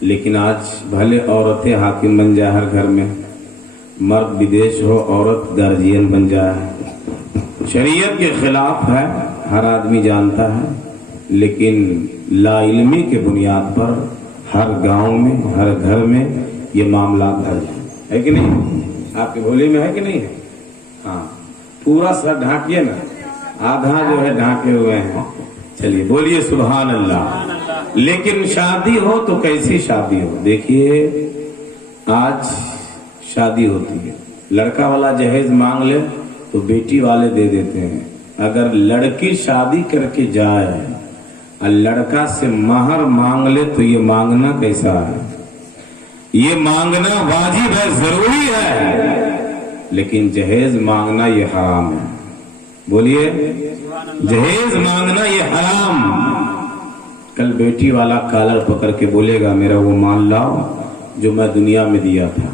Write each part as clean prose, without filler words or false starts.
لیکن آج بھلے عورتیں حاکم بن جائے ہر گھر میں، مرد بدیش ہو عورت گارجین بن جائے، شریعت کے خلاف ہے، ہر آدمی جانتا ہے، لیکن لا علمی کے بنیاد پر ہر گاؤں میں ہر گھر میں یہ معاملات ہے کہ نہیں؟ آپ کے بھولے میں ہے کہ نہیں ہے؟ ہاں، پورا سر ڈھانکیے نا، آدھا جو ہے ڈھانکے ہوئے ہیں، چلیے بولیے سبحان اللہ۔ لیکن شادی ہو تو کیسی شادی ہو؟ دیکھیے آج شادی ہوتی ہے، لڑکا والا جہیز مانگ لے تو بیٹی والے دے دیتے ہیں، اگر لڑکی شادی کر کے جائے اور لڑکا سے مہر مانگ لے تو یہ مانگنا کیسا ہے؟ یہ مانگنا واجب ہے، ضروری ہے، لیکن جہیز مانگنا یہ حرام ہے۔ بولیے جہیز مانگنا یہ حرام۔ کل بیٹی والا کالر پکڑ کے بولے گا میرا وہ مان لاؤ جو میں دنیا میں دیا تھا،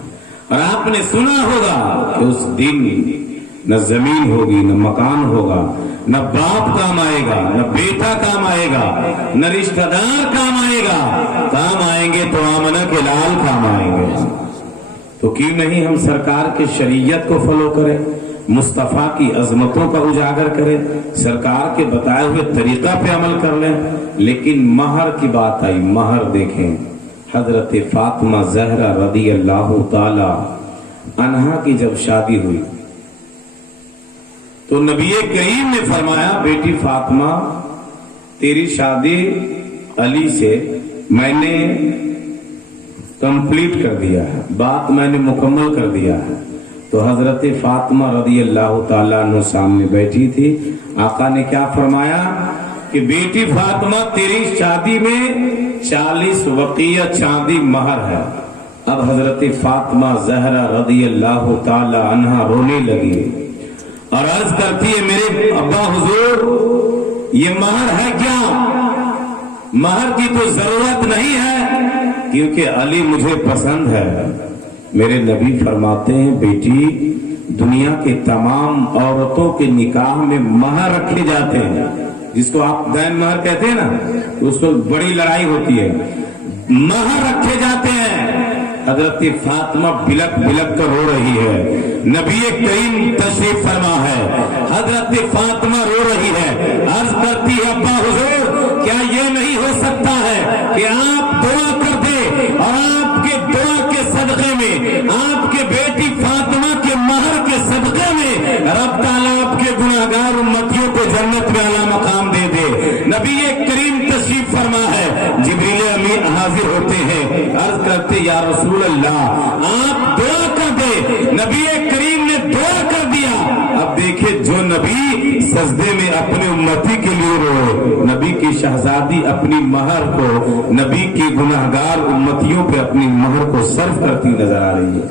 اور آپ نے سنا ہوگا کہ اس دن نہ زمین ہوگی، نہ مکان ہوگا، نہ باپ کام آئے گا، نہ بیٹا کام آئے گا، نہ رشتہ دار کام آئے گا، کام آئیں گے تو آمنہ کے لال کام آئیں گے۔ تو کیوں نہیں ہم سرکار کے شریعت کو فالو کریں، مصطفیٰ کی عظمتوں کا اجاگر کریں، سرکار کے بتائے ہوئے طریقہ پہ عمل کر لیں۔ لیکن مہر کی بات آئی، مہر دیکھیں، حضرت فاطمہ زہرا رضی اللہ تعالی عنہا کی جب شادی ہوئی تو نبی کریم نے فرمایا بیٹی فاطمہ تیری شادی علی سے میں نے کمپلیٹ کر دیا ہے، بات میں نے مکمل کر دیا ہے۔ تو حضرت فاطمہ رضی اللہ تعالیٰ عنہ سامنے بیٹھی تھی، آقا نے کیا فرمایا کہ بیٹی فاطمہ تیری شادی میں 40 وقیہ چاندی مہر ہے۔ اب حضرت فاطمہ زہرا رضی اللہ تعالی عنہا رونے لگی اور عرض کرتی ہے میرے ابا حضور یہ مہر ہے کیا؟ مہر کی تو ضرورت نہیں ہے کیونکہ علی مجھے پسند ہے۔ میرے نبی فرماتے ہیں بیٹی دنیا کے تمام عورتوں کے نکاح میں مہر رکھے جاتے ہیں، جس کو آپ دین مہر کہتے ہیں نا، اس کو بڑی لڑائی ہوتی ہے، مہر رکھے جاتے ہیں۔ حضرت فاطمہ بلک بلک کر رو رہی ہے، نبی کریم تشریف فرما ہے، حضرت فاطمہ رو رہی ہے، عرض کرتی ہے ابا حضور کیا یہ نہیں ہو سکتا ہے کہ آپ دعا کر دیں اور آپ کے دعا کے صدقے میں، آپ کے بیٹی فاطمہ کے مہر کے صدقے میں رب تعالیٰ آپ کے گناہگار امتیوں کو جنت میں اعلیٰ مقام دے دے۔ نبی کریم تشریف فرما ہے، جبریل امین حاضر ہوتے ہیں، عرض کرتے یا رسول اللہ آپ دعا کر دے۔ نبی کریم نے دعا کر دیا۔ اب دیکھیں جو نبی سجدے میں اپنے امتی کے لیے روئے، نبی کی شہزادی اپنی مہر کو نبی کی گناہگار امتیوں پہ اپنی مہر کو صرف کرتی نظر آ رہی ہے۔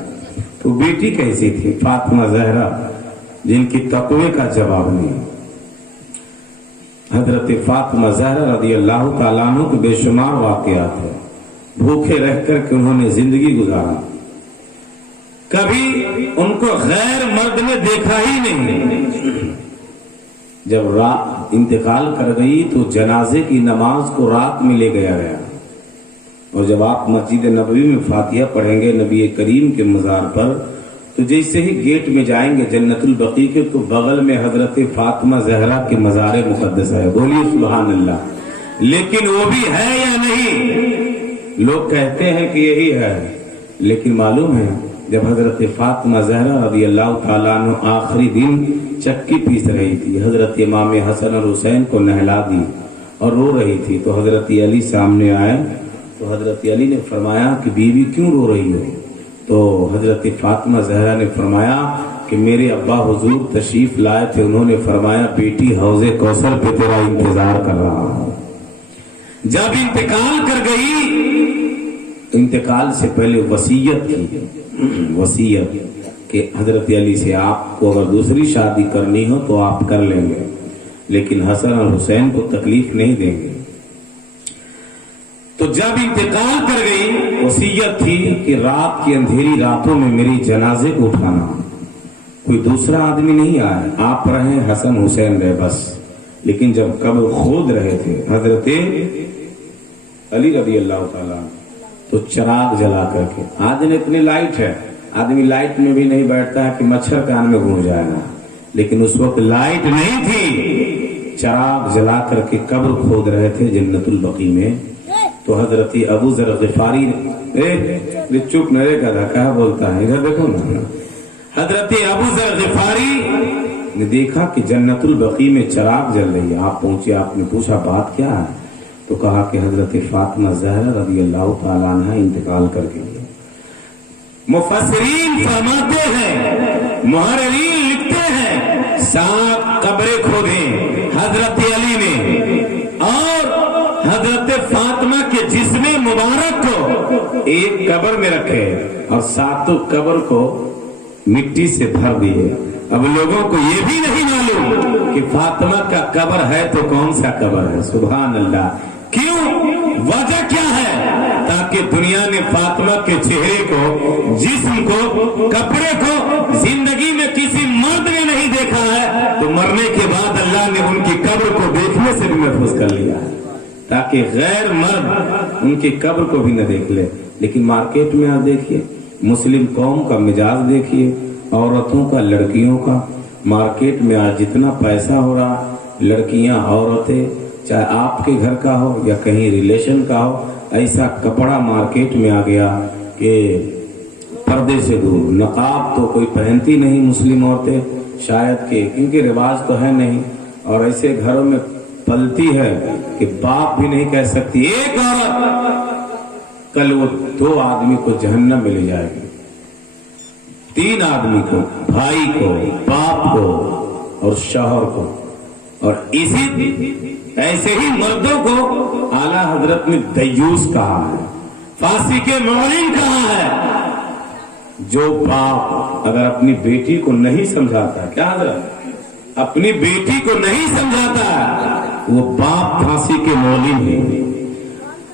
تو بیٹی کیسی تھی؟ فاطمہ زہرا جن کی تقوی کا جواب نہیں۔ حضرت فاطمہ زہرا رضی اللہ تعالیٰ عنہ کے بے شمار واقعات ہیں، بھوکے رہ کر کے انہوں نے زندگی گزارا، کبھی ان کو غیر مرد نے دیکھا ہی نہیں۔ جب رات انتقال کر گئی تو جنازے کی نماز کو رات میں لے گیا، اور جب آپ مسجد نبوی میں فاتحہ پڑھیں گے نبی کریم کے مزار پر تو جیسے ہی گیٹ میں جائیں گے جنت البقیع کے تو بغل میں حضرت فاطمہ زہرا کے مزار مقدس ہے، بولیے سبحان اللہ۔ لیکن وہ بھی ہے یا نہیں؟ لوگ کہتے ہیں کہ یہی ہے، لیکن معلوم ہے جب حضرت فاطمہ زہرا رضی اللہ تعالیٰ عنہ آخری دن چکی پیس رہی تھی، حضرت امام حسن اور حسین کو نہلا دی اور رو رہی تھی، تو حضرت علی سامنے آئے تو حضرت علی نے فرمایا کہ بیوی کیوں رو رہی ہو؟ تو حضرت فاطمہ زہرا نے فرمایا کہ میرے ابا حضور تشریف لائے تھے، انہوں نے فرمایا بیٹی حوض کوثر پہ تیرا انتظار کر رہا ہوں۔ جب انتقال کر گئی، انتقال سے پہلے وصیت کی، وصیت کہ حضرت علی سے آپ کو اگر دوسری شادی کرنی ہو تو آپ کر لیں گے، لیکن حسن اور حسین کو تکلیف نہیں دیں گے۔ تو جب انتقال کر گئی، وصیت تھی کہ رات کی اندھیری راتوں میں میری جنازے کو اٹھانا، کوئی دوسرا آدمی نہیں آئے، آپ رہے، حسن حسین رہے بس۔ لیکن جب قبر کھود رہے تھے حضرت علی رضی اللہ تعالیٰ तो चराग जला करके। आज दिन इतनी लाइट है, आदमी लाइट में भी नहीं बैठता है कि मच्छर कान में घुस जाएगा, लेकिन उस वक्त लाइट नहीं थी, चराग जला करके कब्र खोद रहे थे जन्नतुल बकी में। तो हजरत अबू जर गिफारी चुप मेरे गधा क्या बोलता है, इधर देखो ना। हजरत अबू जर गिफारी ने देखा कि जन्नतुल बकी में चराग जल रही है। आप पहुंचे, आपने पूछा बात क्या है, तो कहा कि हजरत फातिमा ज़हरा रज़ी अल्लाह ताला अन्हा इंतकाल कर गई। मुफस्सिरीन फरमाते हैं, मुहर्रिरीन लिखते हैं, 7 कब्रें खोदे हजरत अली ने और हजरत फातिमा के जिस्म मुबारक को एक कब्र में रखे और 7 कब्र को मिट्टी से भर दिए। अब लोगों को ये भी नहीं मालूम कि फातिमा का कब्र है तो कौन सा कब्र है। सुभान अल्लाह। क्यों, वजह क्या है? ताकि दुनिया ने फातिमा के चेहरे को, जिस्म को, कपड़े को जिंदगी में किसी मर्द ने नहीं देखा है, तो मरने के बाद अल्लाह ने उनकी कब्र को देखने से भी महफूज कर लिया है, ताकि गैर मर्द उनकी कब्र को भी न देख ले। लेकिन मार्केट में आप देखिए, मुस्लिम कौम का मिजाज देखिए, औरतों का, लड़कियों का। मार्केट में आज जितना पैसा हो रहा, लड़कियां, औरतें, चाहे आपके घर का हो या कहीं रिलेशन का हो, ऐसा कपड़ा मार्केट में आ गया कि पर्दे से दूर। नकाब तो कोई पहनती नहीं मुस्लिम औरतें, शायद के, क्योंकि रिवाज तो है नहीं, और ऐसे घरों में पलती है कि बाप भी नहीं कह सकती। एक औरत कल वो 2 आदमी को जहन्नम में ले जाएगी, 3 आदमी को, भाई को, बाप को और शौहर को। और इसी ऐसे ही मर्दों को आला हजरत ने दयूस कहा है, फांसी के मौलिन कहा है। जो बाप अगर अपनी बेटी को नहीं समझाता, क्या हजरत, अपनी बेटी को नहीं समझाता, वो बाप फांसी के मौलिन है,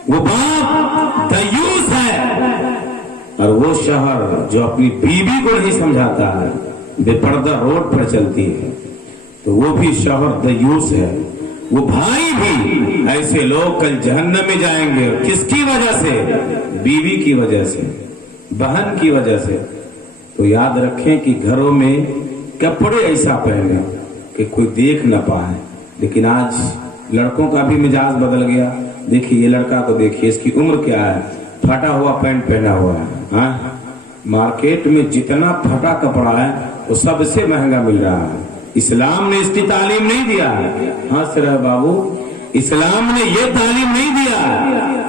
वो बाप दयूस है। और वो शहर जो अपनी बीवी को नहीं समझाता है, बेपर्दा रोड पर चलती है, तो वो भी शहर दयूस है। वो भाई भी, ऐसे लोग कल जहन्नम में जाएंगे। किसकी वजह से? बीवी की वजह से, बहन की वजह से। तो याद रखें कि घरों में कपड़े ऐसा पहने कि कोई देख न पाए। लेकिन आज लड़कों का भी मिजाज बदल गया। देखिए ये लड़का को देखिए, इसकी उम्र क्या है, फटा हुआ पैंट पहना हुआ है। हाँ, मार्केट में जितना फटा कपड़ा है वो सबसे महंगा मिल रहा है। इस्लाम ने इसकी तालीम नहीं दिया। हंस रहे बाबू, इस्लाम ने ये तालीम नहीं दिया।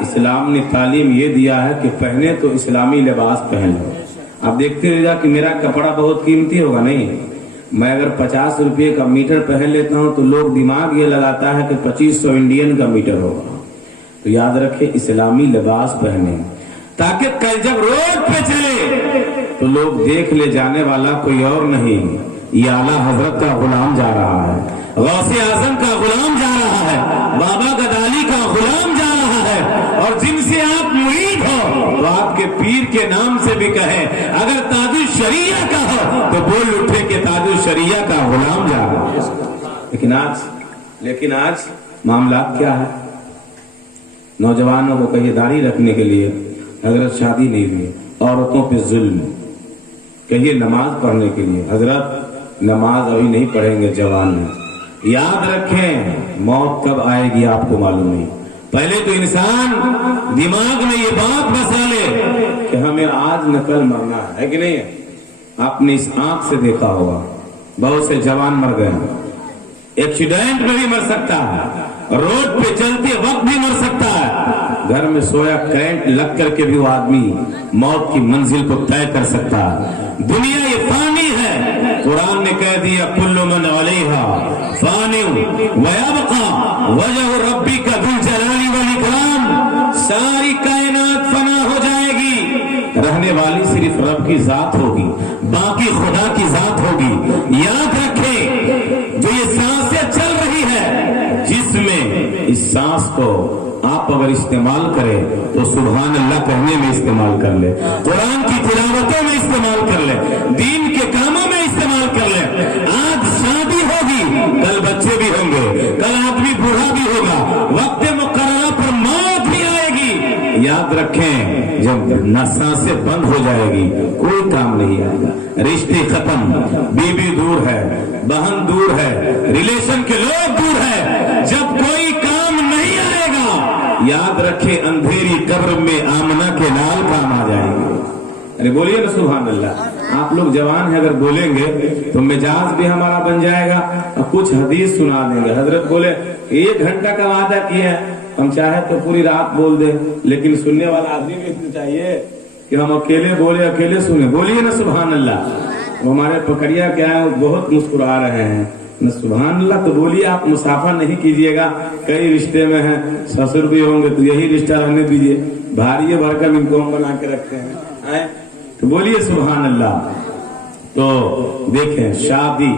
इस्लाम ने तालीम ये दिया है कि पहने तो इस्लामी लिबास पहन लो। आप देखते रहिएगा कि मेरा कपड़ा बहुत कीमती होगा, नहीं, मैं अगर 50 रुपये का मीटर पहन लेता हूं तो लोग दिमाग ये लगाता है कि 2500 इंडियन का मीटर होगा। तो याद रखें, इस्लामी लिबास पहने, ताकि कल जब रोड पे चले तो लोग देख ले, जाने वाला कोई और नहीं, ये आला हजरत का गुलाम जा रहा है, गौसे आजम का गुलाम जा रहा है, बाबा गदाली का गुलाम जा रहा है। और जिनसे आप मुरीद हो तो आपके पीर के नाम से भी कहे, अगर ताजुल शरिया का हो तो बोल उठे कि ताजुल शरिया का गुलाम जा रहा है। लेकिन आज मामला क्या है? नौजवानों को कहिए दाढ़ी रखने के लिए, हजरत शादी नहीं हुई, औरतों पे जुल्म, कहिए नमाज पढ़ने के लिए, हजरत नमाज अभी नहीं पढ़ेंगे जवान में। याद रखें, मौत कब आएगी आपको मालूम नहीं। पहले तो इंसान दिमाग में ये बात बसा ले कि हमें आज न कल मरना है कि नहीं है। आपने इस आंख से देखा होगा, बहुत से जवान मर गए, एक्सीडेंट में भी मर सकता है, रोड पे चलते वक्त भी मर सकता है, घर में सोया करंट लग करके भी वो आदमी मौत की मंजिल को तय कर सकता है। दुनिया ये फानी है, कुरान ने कह दिया कुल्लु मन अलैहा फानी व यबका वजह रब्बिका जुल जलाली वल इकराम। सारी कायनात फना हो जाएगी, रहने वाली सिर्फ रब की जात होगी, बाकी खुदा की जात होगी। याद रखें, जो ये सांसें चल रही है जिसमें, इस सांस को आप अगर इस्तेमाल करें तो सुभान अल्लाह कहने में इस्तेमाल कर ले, कुरान की तिलावतों में इस्तेमाल कर ले, दीन के कामों में इस्तेमाल कर ले। आज शादी होगी, कल बच्चे भी होंगे, कल आदमी बूढ़ा भी होगा, वक्त मुकर्रर पर मौत भी आएगी। याद याद रखें जब सांसें बंद हो जाएगी कोई काम नहीं आएगा, रिश्ते खत्म, बीवी दूर है, बहन दूर है, रिलेशन के लोग दूर है, जब कोई काम नहीं आएगा याद रखें अंधेरी कब्र में आमना के लाल काम आ जाएंगे। अरे बोलिए ना सुभान अल्लाह। आप लोग जवान है, अगर बोलेंगे तो मिजाज भी हमारा बन जाएगा और कुछ हदीस सुना देंगे। हजरत बोले 1 घंटा का वादा किया है, हम चाहे तो पूरी रात बोल दे, लेकिन सुनने वाला आदमी भी चाहिए कि हम अकेले बोले अकेले सुने। बोलिए ना सुभान अल्लाह। वो हमारे पकड़िया क्या है, वो बहुत मुस्कुरा रहे हैं न सुभान अल्लाह। तो बोलिए आप मुसाफा नहीं कीजिएगा, कई रिश्ते में हैं, ससुर भी होंगे तो यही रिश्ता रहने दीजिए, भारी भरकम इनको हम बना के रखते हैं। तो बोलिए सुभान अल्लाह। तो देखें शादी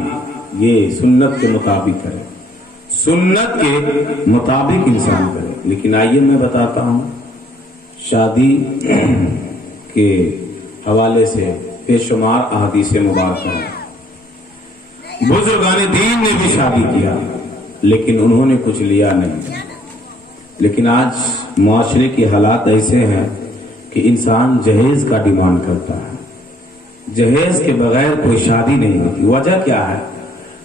ये सुन्नत के मुताबिक करे, सुन्नत के मुताबिक इंसान करे। लेकिन आइए मैं बताता हूं शादी के हवाले से बेशुमार अहादीस मुबारक है। बुजुर्गान दीन ने भी शादी किया लेकिन उन्होंने कुछ लिया नहीं। लेकिन आज मुआशरे की हालात ऐसे हैं कि इंसान जहेज का डिमांड करता है, जहेज के बगैर कोई शादी नहीं होती। वजह क्या है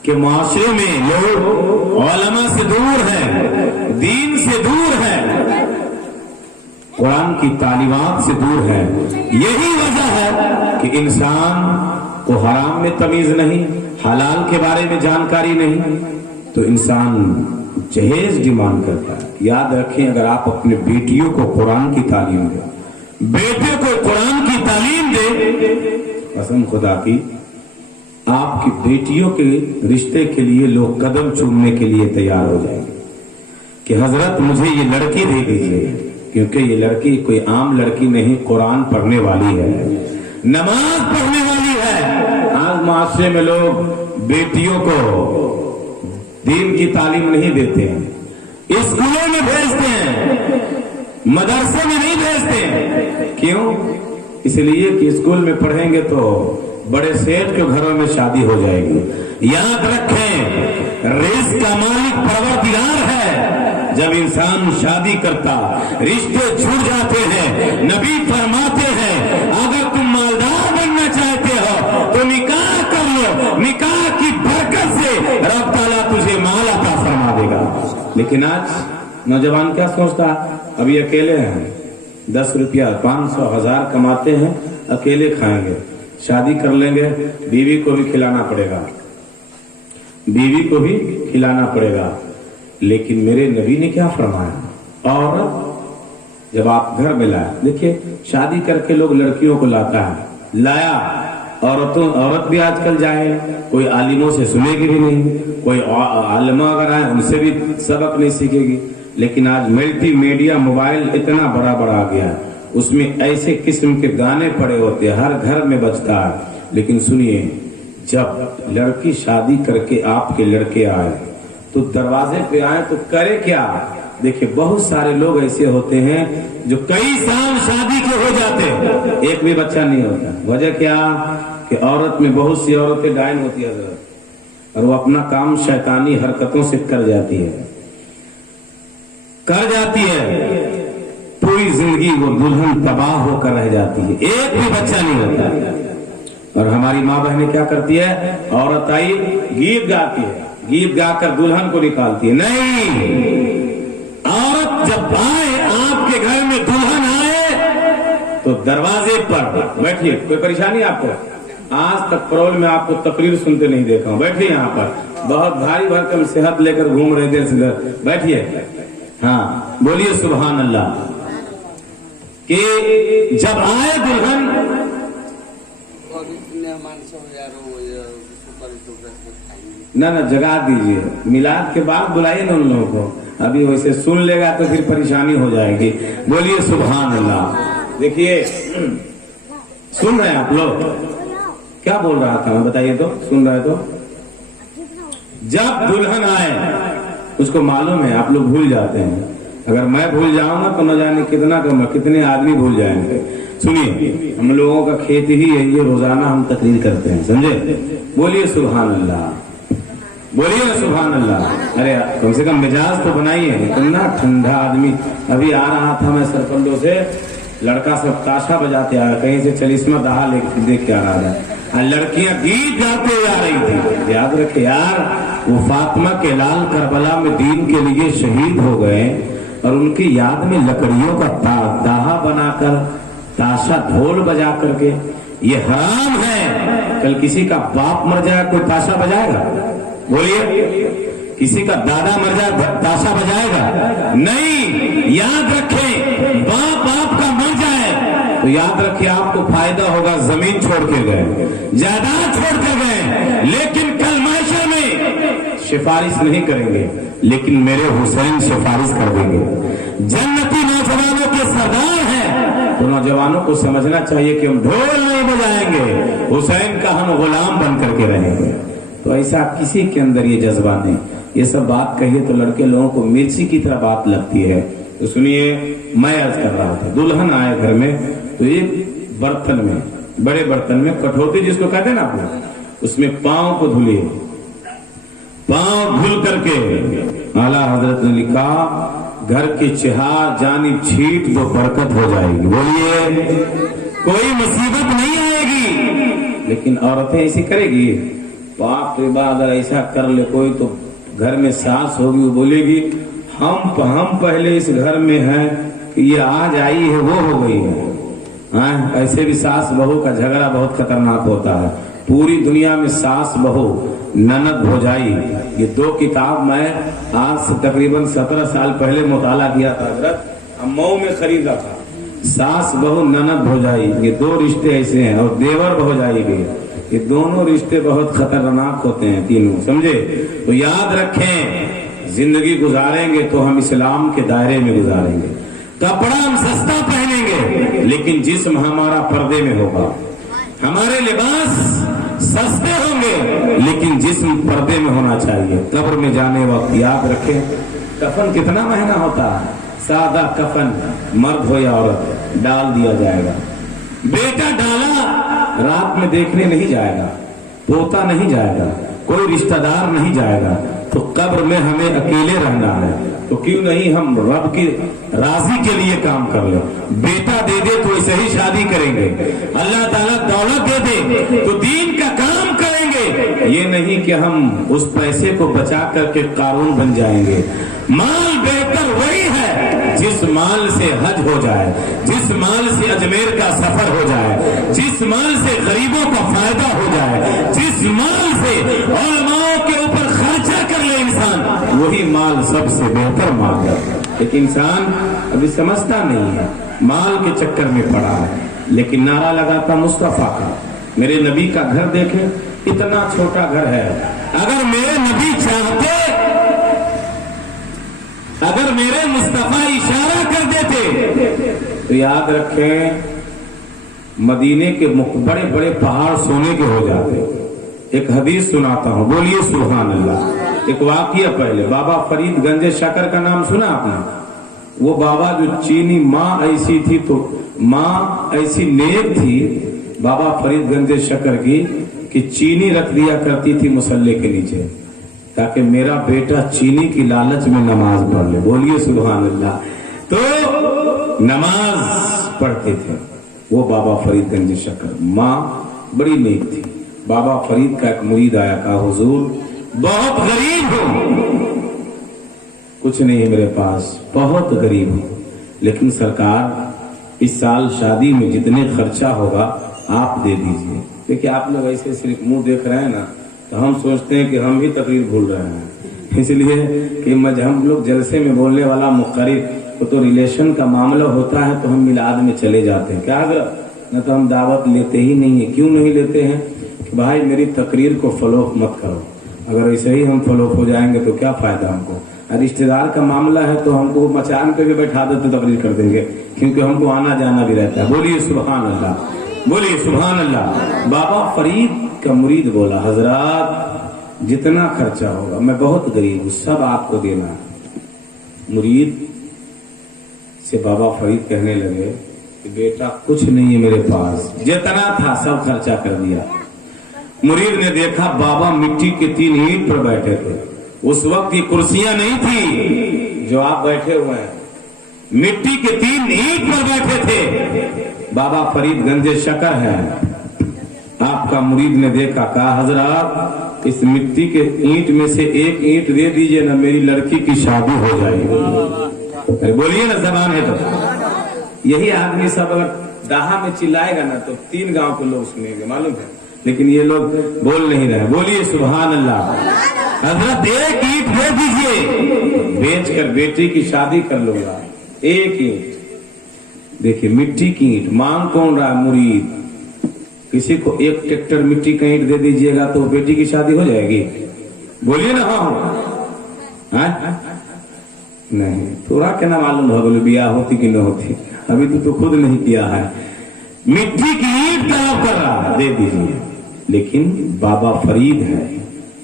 कि माशरे में लोग उलमा से दूर हैं, दीन से दूर हैं, कुरान की तालीमात से दूर है। यही वजह है कि इंसान को हराम में तमीज नहीं, हलाल के बारे में जानकारी नहीं, तो इंसान जहेज डिमांड करता है। याद रखें अगर आप अपने बेटियों को कुरान की तालीम दें, बेटे को कुरान की तालीम दे, कसम खुदा की आपकी बेटियों के रिश्ते के लिए लोग कदम चूमने के लिए तैयार हो जाएंगे कि हजरत मुझे ये लड़की दे दीजिए, क्योंकि ये लड़की कोई आम लड़की नहीं, कुरान पढ़ने वाली है, नमाज पढ़ने वाली है। आज माशरे में लोग बेटियों को दीन की तालीम नहीं देते हैं, स्कूलों में भेजते हैं, मदरसे में नहीं भेजते। क्यों? इसलिए कि स्कूल में पढ़ेंगे तो बड़े सेठ के घरों में शादी हो जाएगी। याद रखें रिस्क का मालिक परवरदिगार है। जब इंसान शादी करता रिश्ते छूट जाते हैं। नबी फरमाते हैं अगर तुम मालदार बनना चाहते हो तो निकाह कर लो, निकाह की बरकत से रब ताला तुझे माल अता फरमा देगा। लेकिन आज नौजवान क्या सोचता, अभी अकेले हैं, 10 रुपया 500 1000 कमाते हैं, अकेले खाएंगे, शादी कर लेंगे, बीवी को भी खिलाना पड़ेगा, बीवी को भी खिलाना पड़ेगा। लेकिन मेरे नबी ने क्या फरमाया, औरत जब आप घर में लाए, देखिए शादी करके लोग लड़कियों को लाता है, लाया औरत भी आजकल जाए, कोई आलिमों से सुनेगी भी नहीं, कोई आलिमा अगर आए उनसे भी सबक नहीं सीखेगी। लेकिन आज मल्टी मीडिया मोबाइल इतना बड़ा बड़ा आ गया है, उसमें ऐसे किस्म के गाने पड़े होते हैं, हर घर में बजता है। लेकिन सुनिए, जब लड़की शादी करके आपके लड़के आए तो दरवाजे पे आए तो करे क्या? देखिए बहुत सारे लोग ऐसे होते हैं जो कई साल शादी के हो जाते हैं, एक भी बच्चा नहीं होता। वजह क्या कि औरत में बहुत सी औरतें डायन होती है और वो अपना काम शैतानी हरकतों से कर जाती है, पूरी जिंदगी वो दुल्हन तबाह होकर रह जाती है, एक भी बच्चा नहीं होता। और हमारी माँ बहनें क्या करती है, औरत आई गीत गाती है, गीत गाकर दुल्हन को निकालती है। नहीं, औरत जब आए आपके घर में, दुल्हन आए तो दरवाजे पर बैठिए, कोई परेशानी आपको? आज तक परौल में आपको तकरीर सुनते नहीं देखा हूं, बैठिए यहाँ पर, बहुत भारी भरकम सेहत लेकर घूम रहे देर से देर, बैठिए। हाँ बोलिए सुभान अल्लाह। कि जब आए दुल्हन, ना जगा दीजिए, मिलाद के बाद बुलाइए ना उन लोगों को, अभी वैसे सुन लेगा तो फिर परेशानी हो जाएगी। बोलिए सुभान अल्लाह। देखिए सुन रहे हैं आप लोग, क्या बोल रहा था मैं, बताइए तो, सुन रहे तो? जब दुल्हन आए उसको मालूम है, आप लोग भूल जाते हैं, अगर मैं भूल जाऊंगा तो न जाने कितने आदमी भूल जाएंगे। सुनिए, हम लोगों का खेत ही है ये, रोजाना हम तकरीर करते हैं, समझे? बोलिए सुभान अल्लाह, बोलिए ना सुभान अल्लाह। अरे कम से कम मिजाज तो बनाइए, इतना ठंडा आदमी। अभी आ रहा था मैं सरकंडों से, लड़का सब ताशा बजाते आ रहा, कहीं से 40वां दहा देख के आ रहा है, और लड़कियां गीत गाते हुए आ रही थी। याद रखे यार, वो फातिमा के लाल करबला में दीन के लिए शहीद हो गए और उनकी याद में लकड़ियों का दाहा बनाकर ताशा ढोल बजा करके, ये हराम है। कल किसी का बाप मर जाए कोई ताशा बजाएगा? बोलिए, किसी का दादा मर जाए ताशा बजाएगा? नहीं। याद रखें, बाप आपका मर जाए तो याद रखिए आपको फायदा होगा, जमीन छोड़ के गए, जायदाद छोड़ के गए, लेकिन कल महशर में सिफारिश नहीं करेंगे, लेकिन मेरे हुसैन सिफारिश कर देंगे। जन्नती नौजवानों के सरदार हैं, तो नौजवानों को समझना चाहिए कि हम ढोल नहीं बजाएंगे, हुसैन का हम गुलाम बन करके रहेंगे। तो ऐसा किसी के अंदर ये जज्बा नहीं। ये सब बात कहिए तो लड़के लोगों को मिर्ची की तरह बात लगती है। तो सुनिए, मैं अर्ज कर रहा था, दुल्हन आए घर में तो एक बर्तन में, बड़े बर्तन में, कठौती जिसको कहते हैं ना आप लोग, उसमें पांव को धुलिए। पांव धुल करके आला हजरत ने लिखा, घर की चिहार जानिब छीट तो बरकत हो जाएगी। बोलिए, कोई मुसीबत नहीं आएगी। लेकिन औरतें ऐसी करेगी? बाप रे बाप, अगर ऐसा कर ले कोई तो घर में सास होगी, वो बोलेगी हम पहले इस घर में हैं कि ये आज आई है वो हो गई है। ऐसे भी सास बहू का झगड़ा बहुत खतरनाक होता है। पूरी दुनिया में सास बहू ननद भौजाई, ये दो किताब मैं आज से तकरीबन 17 साल पहले मुताला किया था हजरत, मऊ में खरीदा था। सास बहू ननद भौजाई, ये दो रिश्ते ऐसे हैं, और देवर भौजाई भी, ये दोनों रिश्ते बहुत खतरनाक होते हैं तीनों, समझे? तो याद रखें, जिंदगी गुजारेंगे तो हम इस्लाम के दायरे में गुजारेंगे। कपड़ा हम सस्ता पहनेंगे, लेकिन जिस्म हमारा पर्दे में होगा। हमारे लिबास सस्ते होंगे, लेकिन जिस्म पर्दे में होना चाहिए। कब्र में जाने वक्त याद रखें, कफन कितना महंगा होता है। सादा कफन, मर्द हो या औरत, डाल दिया जाएगा। बेटा डाला, रात में देखने नहीं जाएगा, पोता नहीं जाएगा, कोई रिश्तेदार नहीं जाएगा। तो कब्र में हमें अकेले रहना है, तो क्यों नहीं हम रब की राजी के लिए काम कर ले। बेटा दे दे तो ऐसे ही शादी करेंगे, अल्लाह ताला दौलत दे दे तो दीन का काम करेंगे। ये नहीं कि हम उस पैसे को बचा करके कारून बन जाएंगे। माल बेहतर वही है जिस माल से हज हो जाए, जिस माल से अजमेर का सफर हो जाए, जिस माल से गरीबों का फायदा हो जाए, जिस माल से उलमाओं के ऊपर खर्चा कर ले इंसान, वही माल सबसे बेहतर माल है। एक इंसान अभी समझता नहीं है, माल के चक्कर में पड़ा है, लेकिन नारा लगाता मुस्तफा का। मेरे नबी का घर देखें, इतना छोटा घर है। अगर मेरे नबी चाहते, अगर मेरे मुस्तफा इशारा कर देते, तो याद रखें मदीने के बड़े बड़े पहाड़ सोने के हो जाते। एक हदीस सुनाता हूँ, बोलिए सुभान अल्लाह। एक वाकया पहले, बाबा फरीद गंज शकर का नाम सुना आपने? वो बाबा जो चीनी माँ ऐसी थी, तो माँ ऐसी नेक थी बाबा फरीद गंज शकर की कि चीनी रख दिया करती थी मुसल्ले के नीचे, ताकि मेरा बेटा चीनी की लालच में नमाज पढ़ ले। बोलिए सुभान अल्लाह। तो नमाज पढ़ते थे वो बाबा फरीद गंज शकर। माँ बड़ी नेक थी। बाबा फरीद का एक मुरीद आया, कहा हुजूर बहुत गरीब हूं, कुछ नहीं है मेरे पास, बहुत गरीब हूं, लेकिन सरकार इस साल शादी में जितने खर्चा होगा आप दे दीजिए। देखिए आप लोग ऐसे सिर्फ मुंह देख रहे हैं ना, तो हम सोचते हैं कि हम ही तकरीर भूल रहे हैं, इसलिए कि हम लोग जलसे में बोलने वाला मुक़र्रिर तो रिलेशन का मामला होता है तो हम मिलाद में चले जाते हैं। क्या न तो हम दावत लेते ही नहीं है। क्यों नहीं लेते हैं? कि भाई मेरी तकरीर को फॉलो मत करो। अगर ऐसे ही हम फॉलो हो जाएंगे तो क्या फायदा हमको। रिश्तेदार का मामला है तो हमको मचान पे भी बैठा देते तकरीर कर देंगे, क्योंकि हमको आना जाना भी रहता है। बोलिए सुभान अल्लाह, बोलिए सुभान अल्लाह। बाबा फरीद का मुरीद बोला, हजरात जितना खर्चा होगा, मैं बहुत गरीब हूँ, सब आपको देना है। मुरीद से बाबा फरीद कहने लगे कि बेटा कुछ नहीं है मेरे पास, जितना था सब खर्चा कर दिया। मुरीद ने देखा बाबा मिट्टी के 3 ईंट पर बैठे थे। उस वक्त ये कुर्सियां नहीं थी जो आप बैठे हुए हैं, मिट्टी के 3 ईंट पर बैठे थे। बाबा फरीद गंजे शकर है, आपका मुरीद ने देखा, कहा हजरत इस मिट्टी के ईंट में से एक ईंट दे दीजिए ना, मेरी लड़की की शादी हो जाएगी। अरे बोलिए ना, जबान है तो। यही आदमी सब अगर दाहा में चिल्लाएगा ना तो 3 गांव के लोग सुनेंगे, मालूम है, लेकिन ये लोग बोल नहीं रहे। बोलिए सुभान अल्लाह। हजरत एक ईंट दे दीजिए, बेचकर बेटी की शादी कर लूंगा। एक ईंट, देखिए मिट्टी की ईंट मांग कौन रहा? मुरीद। किसी को 1 ट्रैक्टर मिट्टी का ईंट दे दीजिएगा तो बेटी की शादी हो जाएगी? बोलिए ना। हाँ नहीं, थोड़ा क्या ना मालूम है, बोले बिया होती कि न होती, अभी तो खुद नहीं किया है। मिट्टी की ईंट तलब कर रहा, दे दीजिए। लेकिन बाबा फरीद है,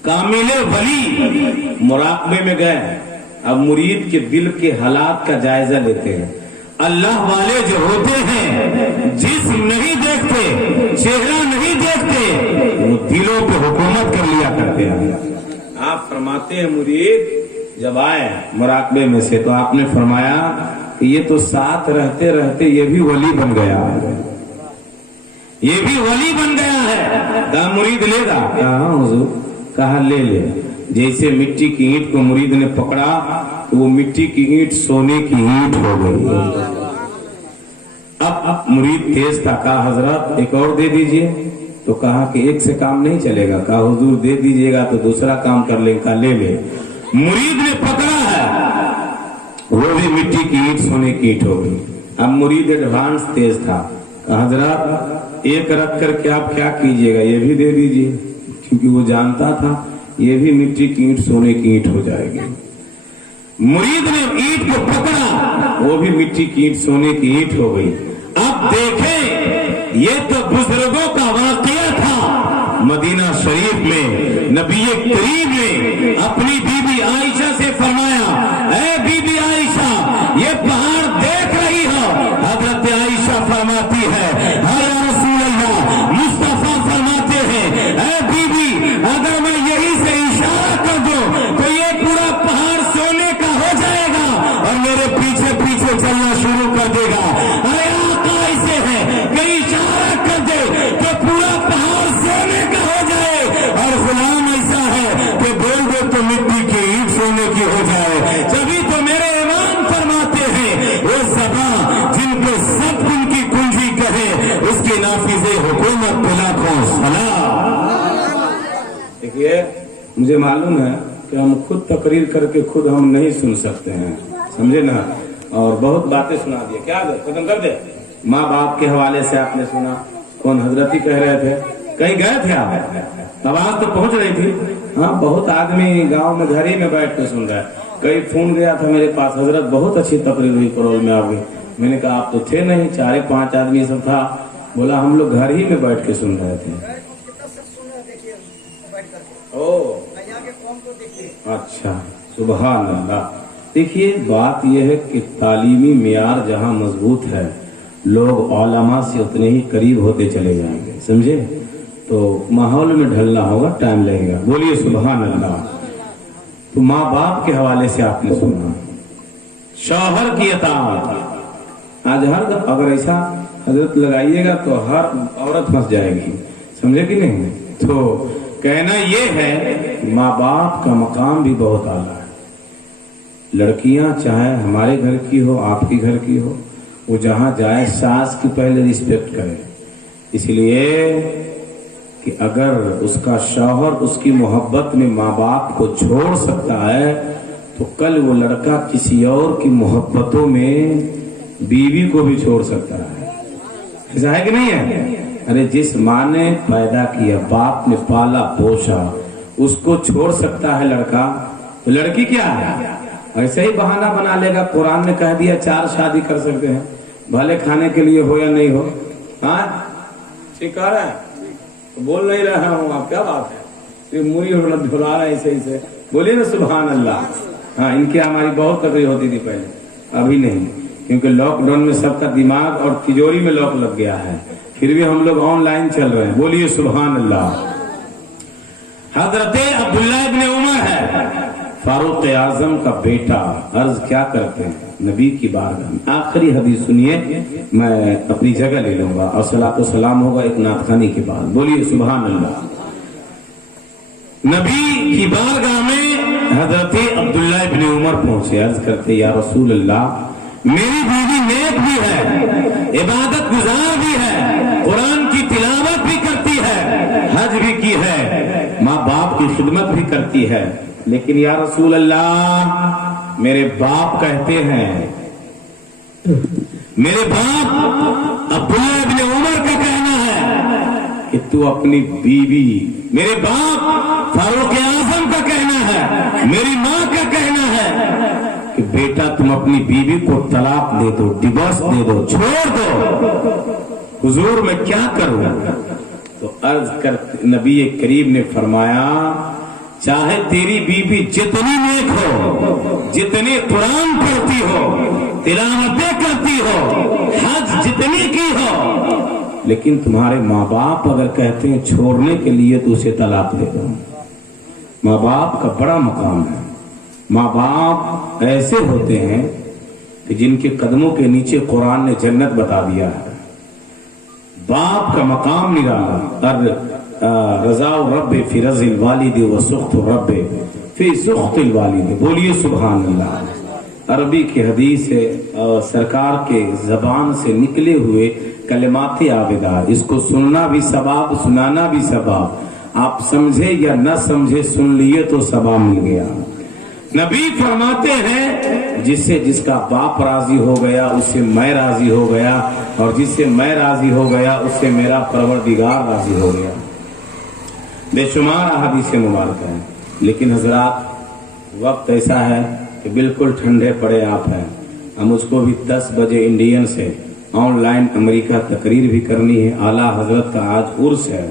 कामिले वली, मुराकबे में गए। अब मुरीद के दिल के हालात का जायजा लेते हैं। अल्लाह वाले जो होते हैं, जिस्म नहीं देखते, चेहरा नहीं देखते, वो दिलों पे हुकूमत कर लिया करते हैं। आप फरमाते हैं मुरीद जब आए मुराकबे में से तो आपने फरमाया कि ये तो साथ रहते रहते ये भी वली बन गया है, ये भी वली बन गया है। कहा मुरीद लेगा? कहा हुजूर। कहा ले ले। जैसे मिट्टी की ईंट को मुरीद ने पकड़ा तो वो मिट्टी की ईंट सोने की ईंट हो गई। अब मुरीद तेज था, कहा हजरत एक और दे दीजिए। तो कहा कि एक से काम नहीं चलेगा। कहा हुजूर दे दीजिएगा तो दूसरा काम कर लेंगे। कहा ले ले। मुरीद ने पकड़ा है, वो भी मिट्टी की ईंट सोने की ईंट हो गई। अब मुरीद एडवांस तेज था, कहा हजरत एक रख कर के आप क्या कीजिएगा, ये भी दे दीजिए, क्योंकि वो जानता था ये भी मिट्टी की ईंट सोने की ईंट हो जाएगी। मुरीद ने ईंट को पकड़ा, वो भी मिट्टी की ईंट सोने की ईंट हो गई। अब देखें, ये तो बुजुर्गों का वाकया था। मदीना शरीफ में नबी करीम ने अपनी बीबी आयशा से फरमाया, ऐ बीबी आयशा ये पहाड़ देख रही हो? हजरत आयशा फरमाती है, या रसूल अल्लाह, मुस्तफा फरमाते हैं, ऐ बीबी अगर मैं यही से इशारा कर दूं तो ये पूरा पहाड़ सोने का हो जाएगा और मेरे पीछे पीछे चलना शुरू कर देगा। अरे आका ऐसे है कि इशारा कर दे तो पूरा पहाड़ सोने का हो जाए, और गुलाम ऐसा है कि बोल दो तो मिट्टी की ईंट सोने की हो जाए। तभी तो मेरे इमाम फरमाते हैं, वो सबा जिनको सब उनकी कुंजी कहे उसकी नाफिजे हुकूमत पे लाखों सलाम। देखिए मुझे मालूम है कि हम खुद तकरीर करके खुद हम नहीं सुन सकते हैं, समझे ना, और बहुत बातें सुना दिए। क्या खत्म कर दे? माँ बाप के हवाले से आपने सुना, कौन हजरती कह रहे थे, कहीं गए थे आप? आवाज तो पहुंच रही थी। हाँ, बहुत आदमी गांव में घर ही में बैठ के सुन रहा है। कई फोन गया था मेरे पास, हजरत बहुत अच्छी तकरीर हुई करोल में आप गए। मैंने कहा आप तो थे नहीं, 4-5 आदमी सब था। बोला हम लोग घर ही में बैठ के सुन रहे थे। ओ अच्छा, सुभान अल्लाह। देखिए बात यह है कि तालीमी मियार जहाँ मजबूत है, लोग औलमा से उतने ही करीब होते चले जाएंगे, समझे? तो माहौल में ढलना होगा, टाइम लगेगा। बोलिए सुभान अल्लाह। तो माँ बाप के हवाले से आपने सुना, शौहर की अताअत। आज हर अगर ऐसा हजरत लगाइएगा तो हर औरत फंस जाएगी, समझे कि नहीं? तो कहना यह है माँ बाप का मकाम भी बहुत आला है। लड़कियां चाहे हमारे घर की हो, आपके घर की हो, वो जहां जाए सास की पहले रिस्पेक्ट करे, इसलिए कि अगर उसका शौहर उसकी मोहब्बत में माँ बाप को छोड़ सकता है तो कल वो लड़का किसी और की मोहब्बतों में बीवी को भी छोड़ सकता है। ऐसा है कि नहीं है? अरे जिस माँ ने पैदा किया, बाप ने पाला पोषा, उसको छोड़ सकता है लड़का, तो लड़की क्या है? ऐसे ही बहाना बना लेगा। कुरान ने कह दिया 4 शादी कर सकते हैं, भले खाने के लिए हो या नहीं हो। हाँ ठीक कह रहा है, तो बोल नहीं रहा हूँ आप, क्या बात है? मुरी धुला रहा है ऐसे से। बोलिए ना सुभान अल्लाह। हाँ, इनकी हमारी बहुत तकलीफ होती थी पहले, अभी नहीं, क्योंकि लॉकडाउन में सबका दिमाग और तिजोरी में लॉक लग गया है, फिर भी हम लोग ऑनलाइन चल रहे हैं। बोलिए सुभान अल्लाह। हजरत अब्दुल्लाह इब्ने उमर है, फारूक आजम का बेटा अर्ज क्या करते हैं नबी की बारगाह में। आखिरी हदीस सुनिए, मैं अपनी जगह ले लूंगा और सलातो सलाम होगा एक नाथखानी के बाद। बोलिए सुभान अल्लाह। नबी की बारगाह में हजरत अब्दुल्लाह इब्न उमर पहुंचे, अर्ज करते या रसूल अल्लाह, मेरी बीवी नेक भी है, इबादत गुजार भी है, कुरान की तिलावत भी करती है, हज भी की है, माँ बाप की खिदमत भी करती है, लेकिन या रसूल अल्लाह मेरे बाप कहते हैं, मेरे बाप अब्दुल्लाह इब्न उमर का कहना है कि तू अपनी बीवी, मेरे बाप फारूक आजम का कहना है, मेरी माँ का कहना है कि बेटा तुम अपनी बीवी को तलाक दे दो, डिवोर्स दे दो, छोड़ दो, हुजूर मैं क्या करूं। तो अर्ज कर नबी करीम ने फरमाया, चाहे तेरी बीवी जितनी नेक हो, जितनी कुरान पढ़ती हो, तिलावतें करती हो, हज जितनी की हो, लेकिन तुम्हारे माँ बाप अगर कहते हैं छोड़ने के लिए तो उसे तलाक दे दो। माँ बाप का बड़ा मकाम है। माँ बाप ऐसे होते हैं कि जिनके कदमों के नीचे कुरान ने जन्नत बता दिया है। बाप का मकाम निराला। रज़ा रब्बे फी रज़िल वालिदी व सुख्त रब्बे फी सुख्तिल वालिदी। बोलिए सुभान अल्लाह। अरबी की हदीस है, सरकार के जबान से निकले हुए कलिमात आबिदा, इसको सुनना भी सवाब, सुनाना भी सवाब। आप समझे या न समझे, सुन लिए तो सवाब मिल गया। नबी फरमाते हैं, जिससे जिसका बाप राजी हो गया उससे मैं राजी हो गया, और जिससे मैं राजी हो गया उससे मेरा परवरदिगार राजी हो गया। बेशुमार हदीस मुबारक है, लेकिन हजरात वक्त ऐसा है कि बिल्कुल ठंडे पड़े आप हैं। हम मुझको भी 10 बजे इंडियन से ऑनलाइन अमेरिका तकरीर भी करनी है। आला हजरत का आज उर्स है,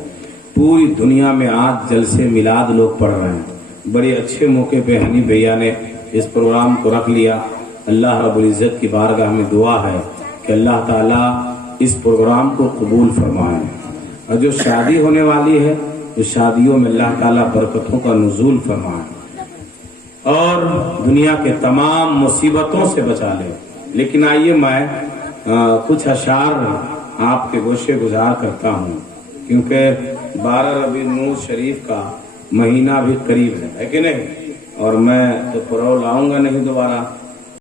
पूरी दुनिया में आज जलसे मिलाद लोग पढ़ रहे हैं। बड़े अच्छे मौके पे हनी भैया ने इस प्रोग्राम को रख लिया। अल्लाह रब्बुल इज्जत की बारगाह में दुआ है कि अल्लाह ताला इस प्रोग्राम को कबूल फरमाए, और जो शादी होने वाली है उस शादियों में अल्लाह ताला बरकतों का नुज़ूल फरमाए और दुनिया के तमाम मुसीबतों से बचा ले। लेकिन आइए मैं कुछ अशार आपके गोशे गुजार करता हूँ, क्योंकि 12 रबी नूर शरीफ का महीना भी करीब है कि नहीं, और मैं तो परौ लाऊंगा नहीं दोबारा।